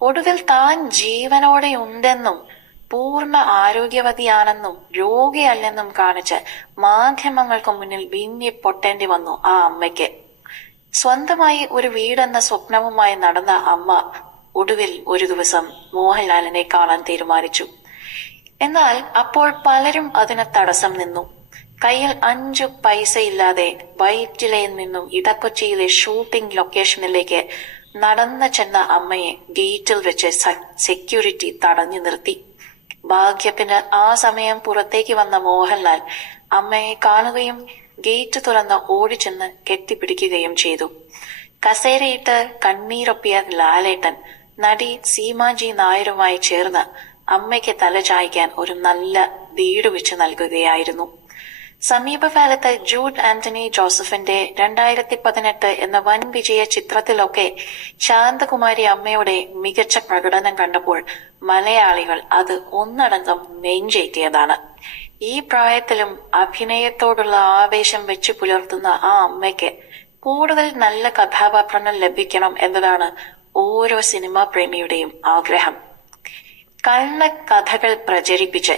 ഒടുവിൽ താൻ ജീവനോടെ ഉണ്ടെന്നും പൂർണ്ണ ആരോഗ്യവതിയാണെന്നും രോഗിയല്ലെന്നും കാണിച്ച് മാധ്യമങ്ങൾക്ക് മുന്നിൽ വിങ്ങി പൊട്ടേണ്ടി വന്നു ആ അമ്മയ്ക്ക്. സ്വന്തമായി ഒരു വീടെന്ന സ്വപ്നവുമായി നടന്ന അമ്മ ഒടുവിൽ ഒരു ദിവസം മോഹൻലാലിനെ കാണാൻ തീരുമാനിച്ചു. എന്നാൽ അപ്പോൾ പലരും അതിന് തടസ്സം നിന്നു. കയ്യിൽ 5 പൈസയില്ലാതെ വൈറ്റിലയിൽ നിന്നും ഇടക്കൊച്ചിയിലെ ഷൂട്ടിംഗ് ലൊക്കേഷനിലേക്ക് നടന്നു ചെന്ന അമ്മയെ ഗേറ്റിൽ വെച്ച് സെക്യൂരിറ്റി തടഞ്ഞു നിർത്തി. ഭാഗ്യത്തിന് ആ സമയം പുറത്തേക്ക് വന്ന മോഹൻലാൽ അമ്മയെ കാണുകയും ഗേറ്റ് തുറന്ന് ഓടിച്ചെന്ന് കെട്ടിപ്പിടിക്കുകയും ചെയ്തു. കസേരയിട്ട് കണ്ണീരൊപ്പിയ ലാലേട്ടൻ നടി സീമാജി നായരുമായി ചേർന്ന് അമ്മയ്ക്ക് തലചായ്ക്കാൻ ഒരു നല്ല വീട് വെച്ച് നൽകുകയായിരുന്നു. സമീപകാലത്ത് ജൂഡ് ആന്റണി ജോസഫിന്റെ 2018 എന്ന വൻ വിജയ ചിത്രത്തിലൊക്കെ ശാന്തകുമാരി അമ്മയുടെ മികച്ച പ്രകടനം കണ്ടപ്പോൾ മലയാളികൾ അത് ഒന്നടങ്കം നെഞ്ചേറ്റിയതാണ്. ഈ പ്രായത്തിലും അഭിനയത്തോടുള്ള ആവേശം വെച്ചു പുലർത്തുന്ന ആ അമ്മയ്ക്ക് കൂടുതൽ നല്ല കഥാപാത്രങ്ങൾ ലഭിക്കണം എന്നതാണ് ഓരോ സിനിമാ പ്രേമിയുടെയും ആഗ്രഹം. കള്ള കഥകൾ പ്രചരിപ്പിച്ച്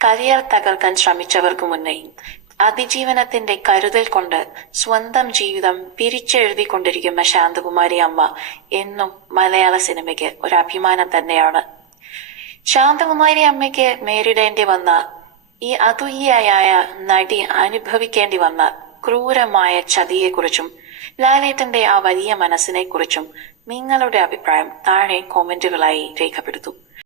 കരിയർ തകർക്കാൻ ശ്രമിച്ചവർക്കു മുന്നേ അതിജീവനത്തിന്റെ കരുതൽ കൊണ്ട് സ്വന്തം ജീവിതം പിരിച്ചെഴുതിക്കൊണ്ടിരിക്കുന്ന ശാന്തകുമാരി അമ്മ എന്നും മലയാള സിനിമയ്ക്ക് ഒരു അഭിമാനം തന്നെയാണ്. ശാന്തകുമാരി അമ്മയ്ക്ക് നേരിടേണ്ടി വന്ന ഈ അതുല്യയായ നടി അനുഭവിക്കേണ്ടി വന്ന ക്രൂരമായ ചതിയെക്കുറിച്ചും ലാലേട്ടന്റെ ആ വലിയ മനസ്സിനെ കുറിച്ചും നിങ്ങളുടെ അഭിപ്രായം താഴെ കോമന്റുകളായി രേഖപ്പെടുത്തൂ.